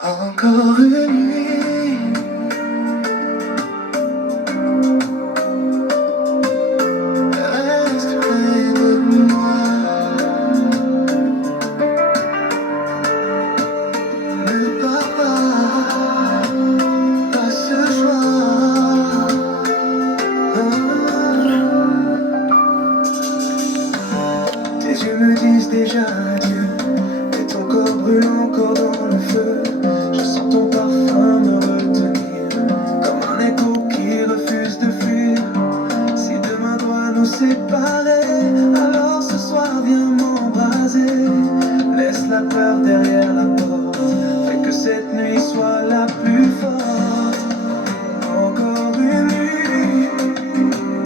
Encore une nuit, reste près de moi. Ne pars pas ce soir. Tes yeux me disent déjà adieu, et ton corps brûle encore dans le feu. Je sens ton parfum me retenir, comme un écho qui refuse de fuir. Si demain doit nous séparer, alors ce soir viens m'embraser. Laisse la peur derrière la porte, fais que cette nuit soit la plus forte. Encore une nuit,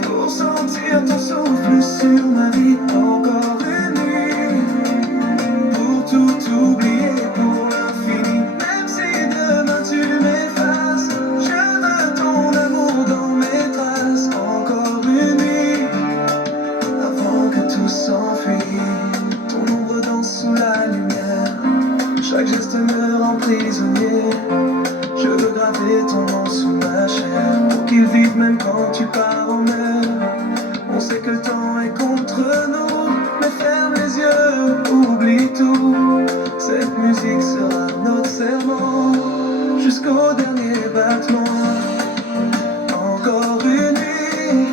pour sentir ton souffle sur ma vie. Encore une nuit, pour tout oublier pour l'infini. Même si demain tu m'effaces, je veux ton amour dans mes traces. Encore une nuit, avant que tout s'enfuit. Ton ombre danse sous la lumière, chaque geste me rend prisonnier. Je veux graver ton nom sous ma chair, pour qu'il vive même quand tu pars en mer. On sait que le temps est contre nous, mais ferme les yeux, oublie tout. Cette musique sera notre serment, jusqu'au dernier battement. Encore une nuit,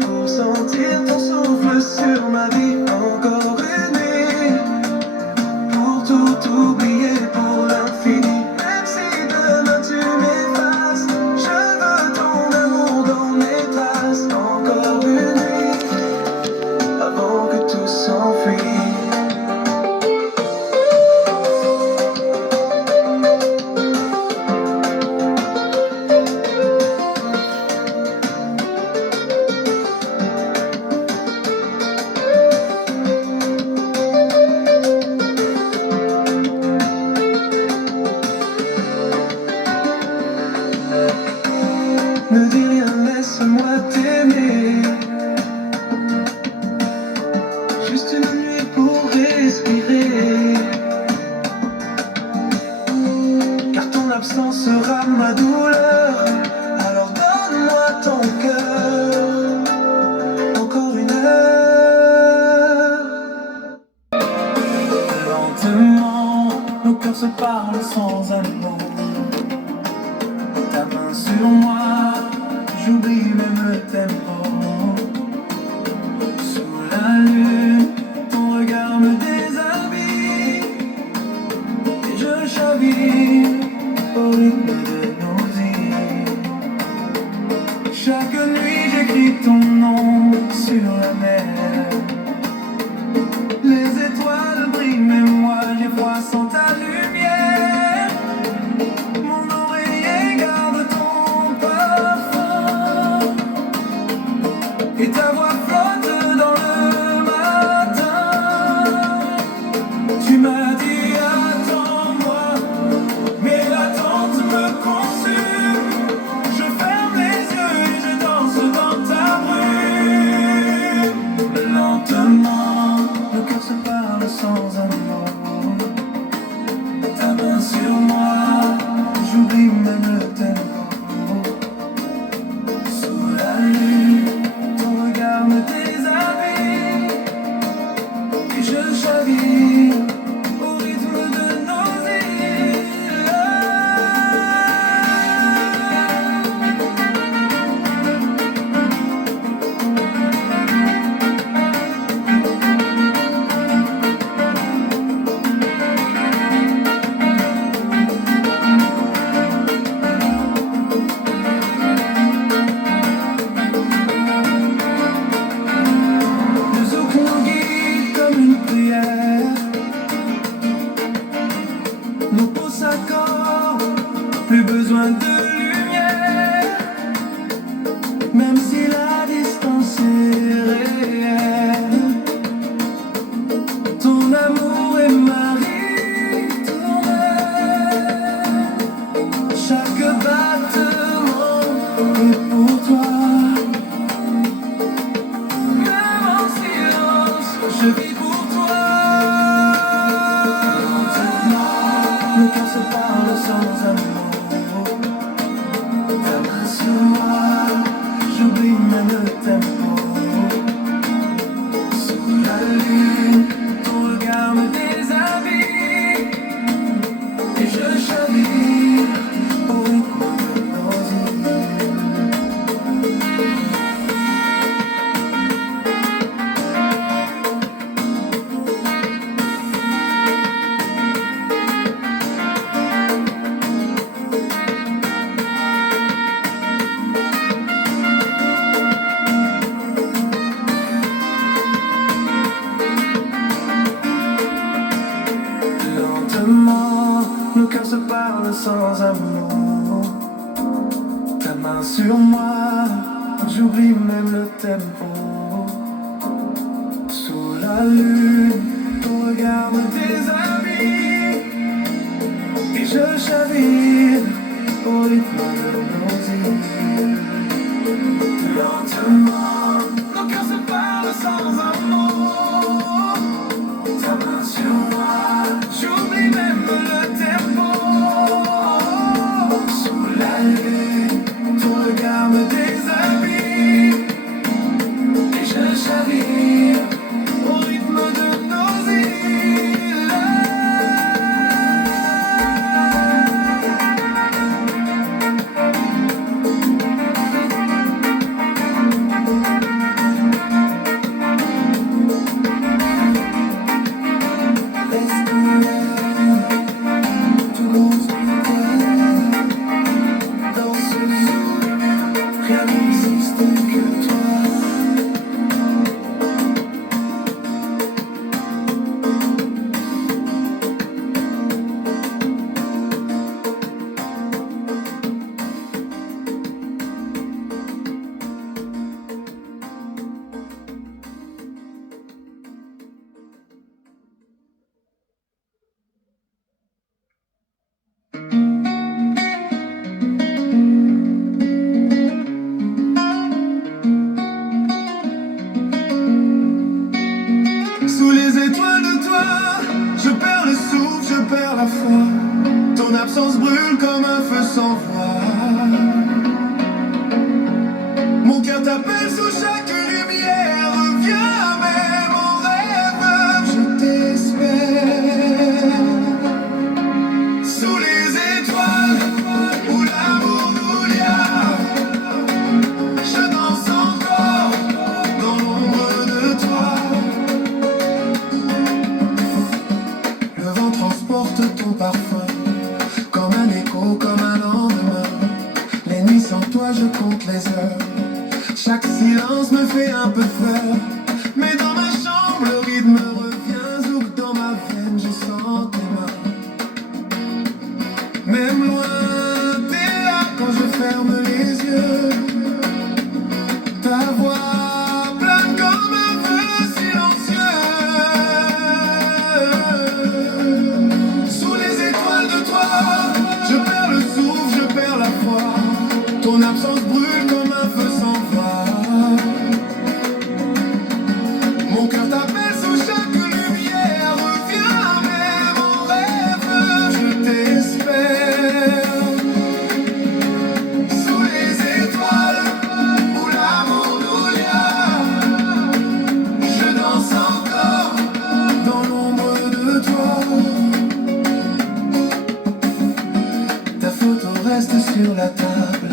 pour sentir ton souffle sur ma vie. Encore une nuit, pour tout oublier pour l'infini. Même si demain tu m'effaces, je veux ton amour dans mes traces. Encore une nuit, avant que tout s'enfuit. Ne dis rien, laisse-moi t'aimer. Juste une nuit pour respirer, car ton absence sera ma douleur. Alors donne-moi ton cœur, encore une heure. Lentement, nos cœurs se parlent sans un mot. Ta main sur moi, j'oublie même le tempo. Sous la lune, ton regard me déshabille, et je chavire au rythme de nos vies. Chaque nuit j'écris ton nom sur la mer. Les étoiles brillent, mais moi j'ai froid sans ta lumière. Mon oreiller garde ton parfum, et ta voix flotte dans le matin. Tu m'as dit attends-moi, mais l'attente me consume. Je ferme les yeux et je danse dans ta brume. Lentement, nos cœurs se parlent sans un mot. Ta main sur moi, j'oublie même le tempo. Sous la lune, ton regard me déshabille, et je chavire au rythme de nos îles. Le zouk nous guide comme une prière, nos peaux s'accordent, plus besoin de lumière. Même si la distance est réelle, ton amour est ma ritournelle. Chaque battement est pour toi. Même en silence, je vis pour toi. Nos cœurs se parlent parle sans amour. Ta main sur moi, j'oublie même le tempo. Sous la lune, ton regard me déshabille et je chavire au rythme de nos îles. Lentement, nos cœurs se parlent sans amour. Ta main sur moi, j'oublie même le tempo. Sous la lune, ton regard me déshabille et je chavire au rythme de nos îles. Lentement, nos cœurs se parlent sans amour. Ta main sur moi, j'oublie même le tempo. Sous la lune, ton regard me déshabille et je chavire au rythme de nos îles. Sous les étoiles de toi, je perds le souffle, je perds la foi. Ton absence brûle comme un feu sans voix. Mon cœur t'appelle sous chaque lumière. Reviens même en rêve, je t'espère. Sous les étoiles où l'amour nous lie, je danse encore dans l'ombre de toi. Le vent transporte ton parfum, comme un écho, comme un lendemain. Les nuits sans toi, je compte les heures. Chaque silence me fait un peu peur. Mais dans ma chambre, le rythme revient. Zouk dans ma veine, je sens tes mains. Même loin, t'es là quand je ferme les yeux. Ta voix plane comme un feu silencieux. Sous les étoiles de toi, je perds le souffle, je perds la foi. Ton absence brûle comme un feu sans voix. Mon cœur t'appelle sous chaque lumière. Reviens même en rêve, je t'espère. Sous les étoiles où l'amour nous lie, je danse encore dans l'ombre de toi. Ta photo reste sur la table.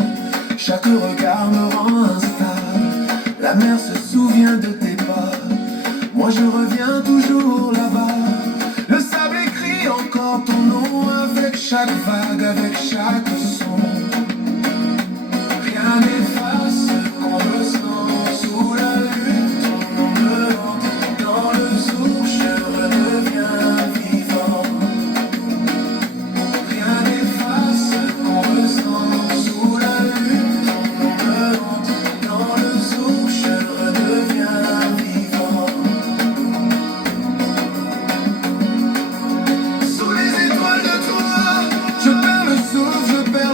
Chaque regard me rend instable. La mer se souvient de tes pas. Moi je reviens toujours là-bas. Le sable écrit encore ton nom. Avec chaque vague, avec chaque son. Rien n'efface ce qu'on ressent. Sous la lune, ton nom me hante. Dans le zouk, je redeviens vivant. Rien n'efface ce qu'on ressent. Sous la lune, ton nom me hante. Dans le zouk, je redeviens vivant. Sous les étoiles de toi, je perds le souffle, je perds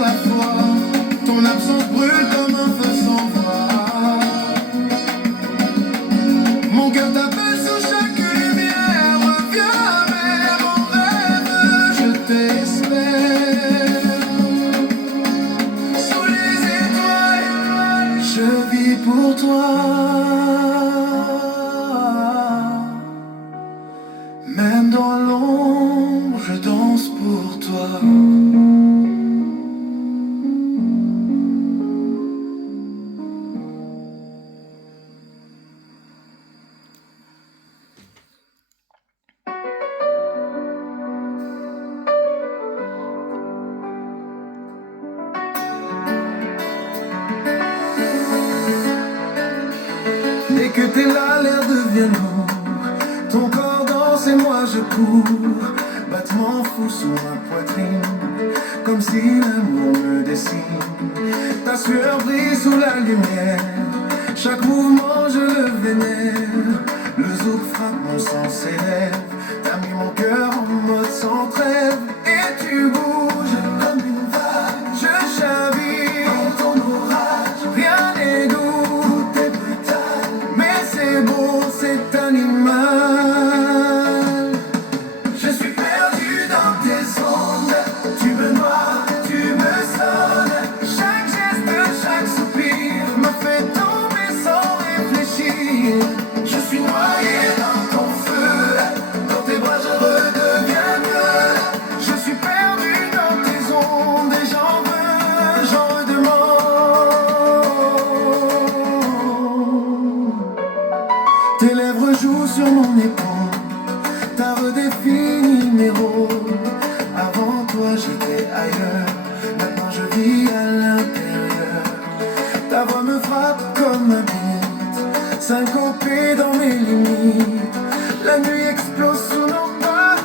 Dès que t'es là, l'air devient lourd. Ton corps danse et moi je cours. Battement fou sur ma poitrine, comme si l'amour me dessine. Ta sueur brille sous la lumière. Chaque mouvement je le vénère. Le zouk frappe, mon sang s'élève. T'as mis mon cœur en mode sans trêve. Et tu bouges comme une vague. Je chavire dans ton orage. Rien n'est doux, tout est brutal. Mais c'est beau, c'est animal. Je suis perdu dans tes ondes. Tu me noies, tu me sonnes. Chaque geste, chaque soupir me fait tomber sans réfléchir. Je suis noyé dans ton feu. Dans tes bras je redeviens bleu. Je suis perdu dans tes ondes et j'en veux, j'en redemande. Tes lèvres jouent sur mon épaule. T'as redéfini mes rôles. Avant toi j'étais ailleurs. Maintenant je vis à l'intérieur. Ta voix me frappe comme un beat. Syncopé dans mes limites. La nuit explose sous nos pas.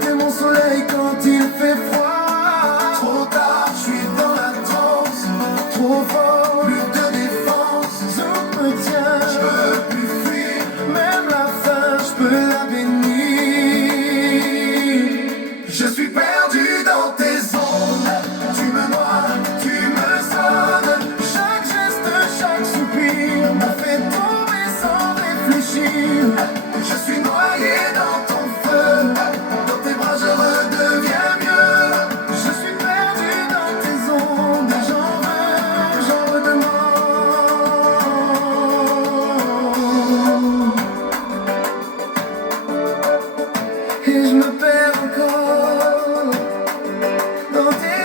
T'es mon soleil quand il fait froid. Trop tard, je suis dans la transe. Trop fort, plus de défense. Zouk me tient, je peux plus fuir. Même la fin, je peux la bénir. Je suis perdu dans tes ondes. Tu me noies, tu me sonnes. Chaque geste, chaque soupir me fait tomber sans réfléchir. Je suis noyé dans ton feu. Dans tes bras je redeviens mieux. Je suis perdu dans tes ondes et j'en veux, j'en redemande. Et je me perds encore dans tes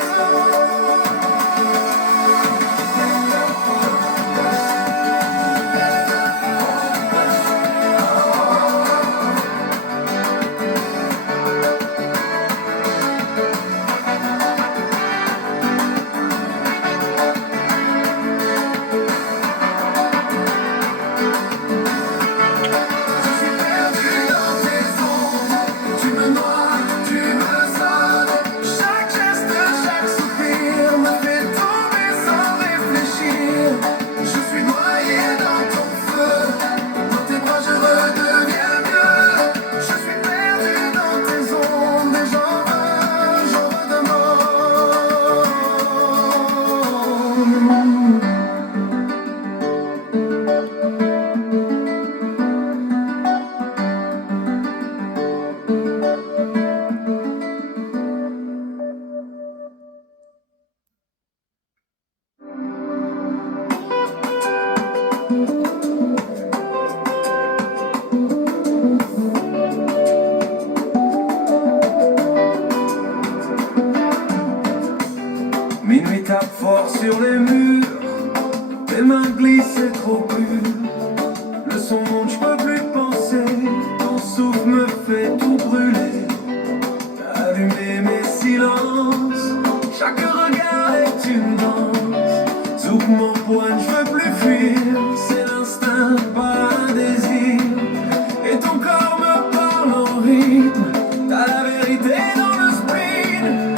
Minuit tape fort sur les murs. Tes mains glissent, c'est trop pur. Le son monte, je peux plus penser. Ton souffle me fait tout brûler. T'as allumé mes silences. Chaque regard est une danse. Zouk m'empoigne, je veux plus fuir. C'est l'instinct, pas un désir. Et ton corps me parle en rythme. T'as la vérité dans le spleen.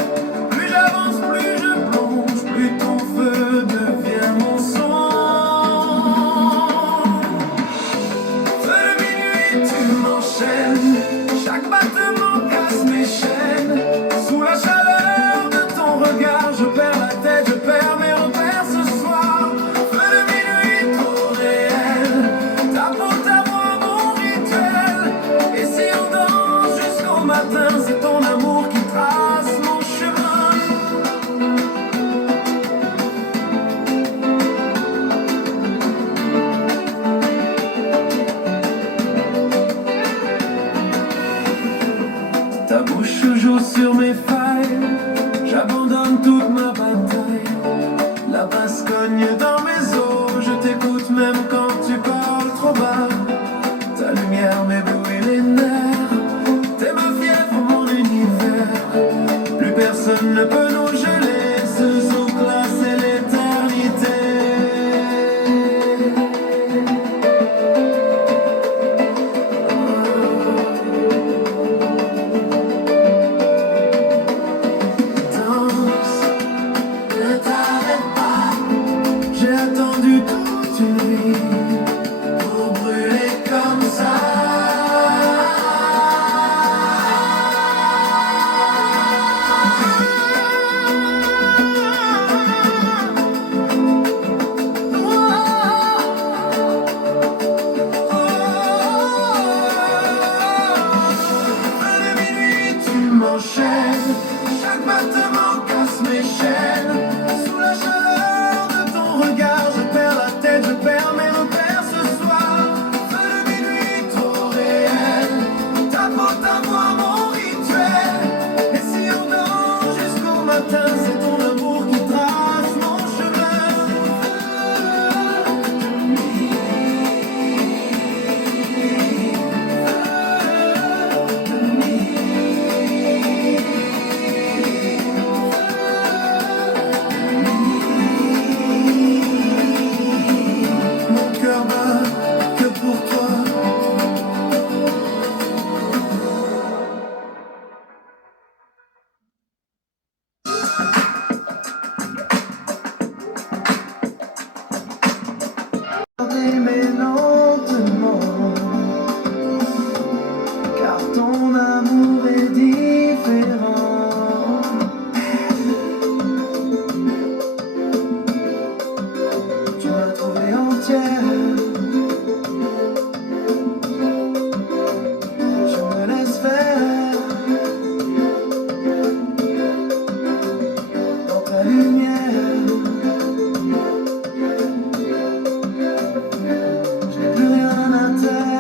Plus j'avance, plus je plonge. Plus ton feu devient mon son. Feu de minuit, tu m'enchaînes. Chaque battement casse mes chaînes. Sous la chaleur de ton regard, je perds la tête, je perds mes repères ce soir. Feu de minuit, trop réel. Ta peau, ta voix, mon rituel. Et si on danse jusqu'au matin, c'est ton amour qui trace mon chemin. Ta bouche joue sur mes failles. donne toute ma bataille. La basse cogne dans mes os, je t'écoute même quand tu parles trop bas. Ta lumière m'éblouit les nerfs, t'es ma fièvre, mon univers. Plus personne ne peut nous geler, ce souk-là c'est l'éternité. Danse, ne t'arrête pas, j'ai attendu toute une vie pour brûler comme ça. De minuit tu m'enchaînes, chaque battement casse mes chaînes. Sous la chaleur de ton regard, je perds la tête, je perds mes repères ce soir. Feu de minuit trop réel, ta peau, ta voix, mon rituel. Et si on danse jusqu'au matin, c'est ton amour qui trace mon chemin. Mon cœur bat que pour toi. Mais lentement, car ton amour est différent. Tu m'as trouvé entière, je me laisse faire dans ta lumière. Je n'ai plus rien à taire.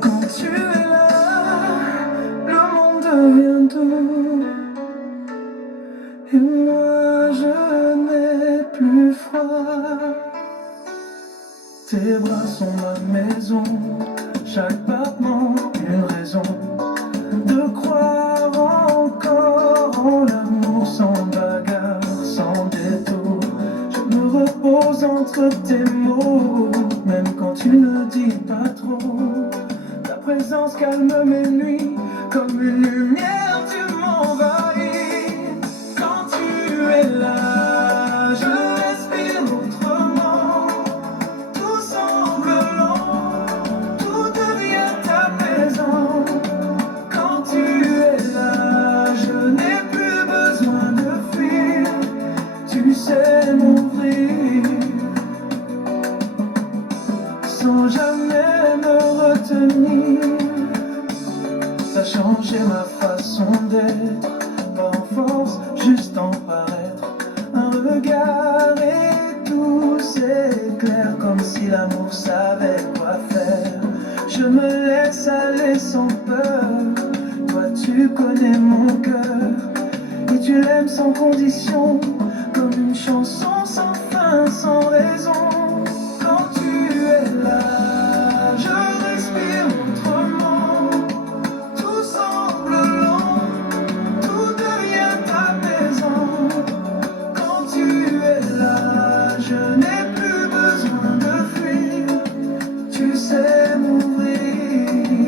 Quand tu es là, le monde devient doux. Et moi je n'ai plus froid. Tes bras sont ma maison, chaque battement une raison de croire encore en l'amour sans bagarre, sans détour. Je me repose entre tes mots, même quand tu ne dis pas trop. Ta présence calme mes nuits, comme une lumière tu m'envahis. Quand tu es là, je respire autrement. Tout semble lent, tout devient apaisant. Quand tu es là, je n'ai plus besoin de fuir. Tu sais m'ouvrir sans jamais me retenir. T'as changé ma façon d'être, pas en force, juste en paraître. Un regard et tout s'éclaire, comme si l'amour savait quoi faire. Je me laisse aller sans peur, toi tu connais mon cœur. Et tu l'aimes sans condition, comme une chanson sans fin, sans raison. Quand tu es là, je respire autrement. Tout semble lent, tout devient apaisant. Quand tu es là, je n'ai plus besoin de fuir. Tu sais m'ouvrir.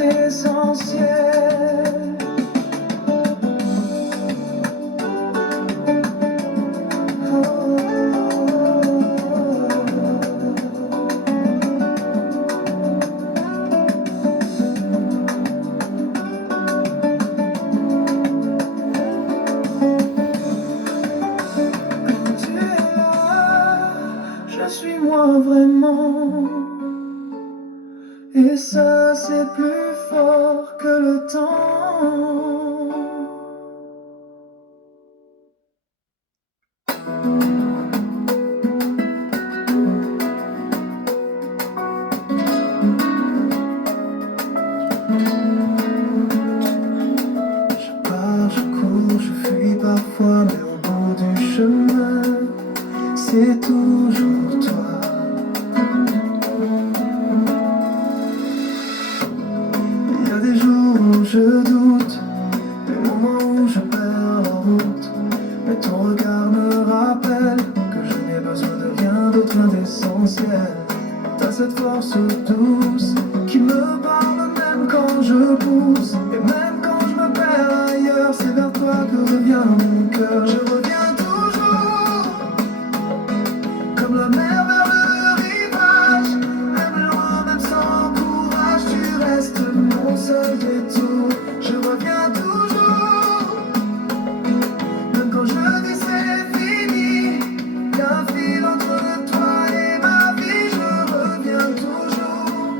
essentiel. Tu es là, je suis moi vraiment. Et ça c'est plus fort que le temps. Je pars, je cours, je fuis parfois, mais au bout du chemin, c'est toujours toi. Il y a des jours où je doute, des moments où je perds la route, mais ton regard me rappelle que je n'ai besoin de rien d'autre d'essentiel. T'as cette force douce qui me parle même quand je pousse, et même quand je me perds ailleurs, c'est vers toi que revient mon cœur. Je reviens toujours, comme la mer vers le rivage, même loin, même sans courage, tu restes mon seul détour. Je reviens toujours, même quand je dis c'est fini, y'a un fil entre toi et ma vie. Je reviens toujours.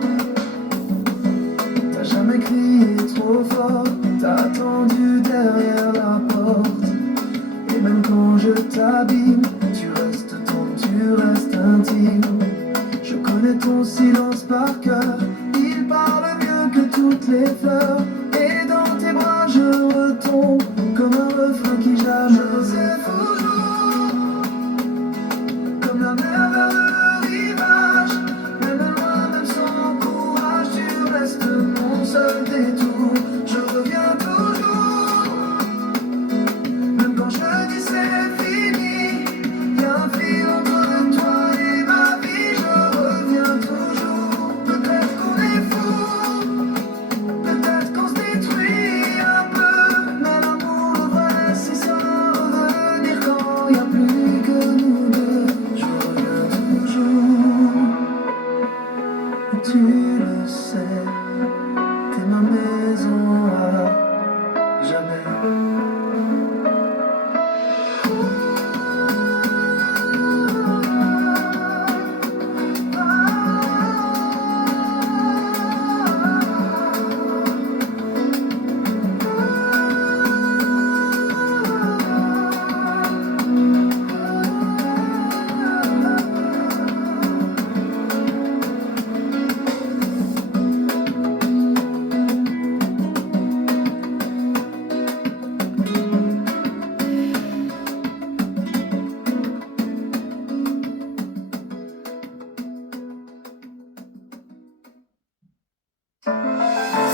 T'as jamais crié trop fort, t'as attendu derrière la porte, et même quand je t'abîme, tu restes tendre, tu restes intime. Je connais ton silence par cœur, il parle mieux que toutes les fleurs, et dans tes bras je retombe comme un refrain qui jamais s'efface. Comme la mer vers le rivage, même loin, même sans courage, tu restes mon seul détour. Je reviens toujours, même quand je dis c'est fini, y'a un fil entre toi et ma vie. Je reviens toujours. Peut-être qu'on est fou, peut-être qu'on se détruit un peu, mais l'amour reste si ça revenir quand y'a plus que nous deux. Je reviens toujours, tu le sais, t'es ma maison à jamais.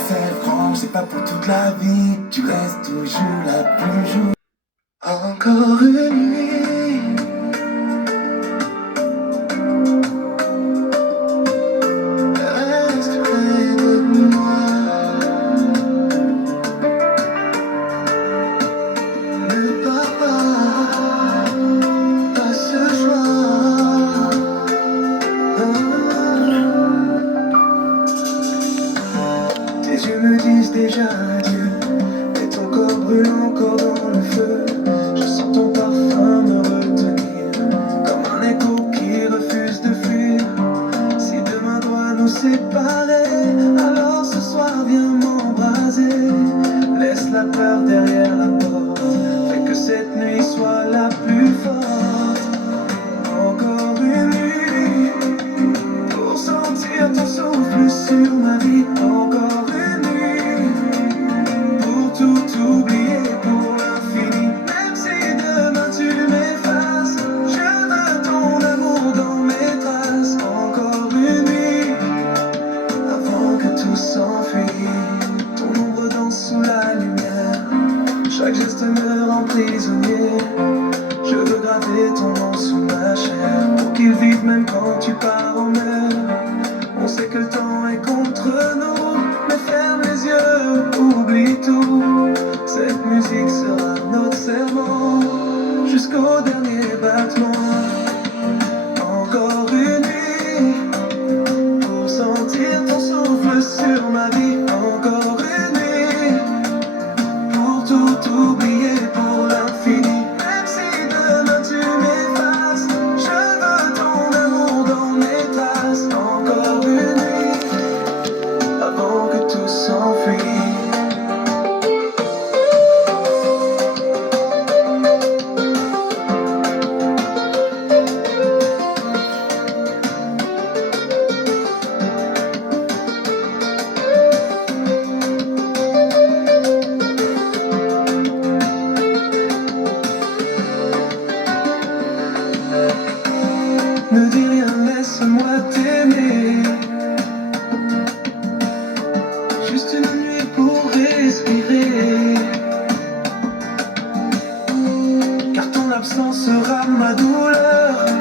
C'est franc, c'est pas pour toute la vie, tu restes toujours la plus jolie. Encore une nuit, reste près de moi. Ne pars pas ce soir. Tes yeux me disent déjà adieu, et ton corps brûle encore dans le feu. Je sens ton parfum me retenir, comme un écho qui refuse de fuir. Si demain doit nous séparer, alors ce soir viens m'embraser. Laisse la peur derrière la porte, fais que cette nuit soit la plus forte. Encore une nuit, pour sentir ton souffle sur ma vie. Encore une nuit, pour tout oublier pour l'infini. Même si demain tu m'effaces, je veux ton amour dans mes traces. Encore une nuit, avant que tout s'enfuit, ton ombre danse sous la lumière. Chaque geste me rend prisonnier. Je veux graver ton nom sous ma chair, pour qu'il vive même quand tu pars en mer. On sait que le temps est contre absence sera ma douleur.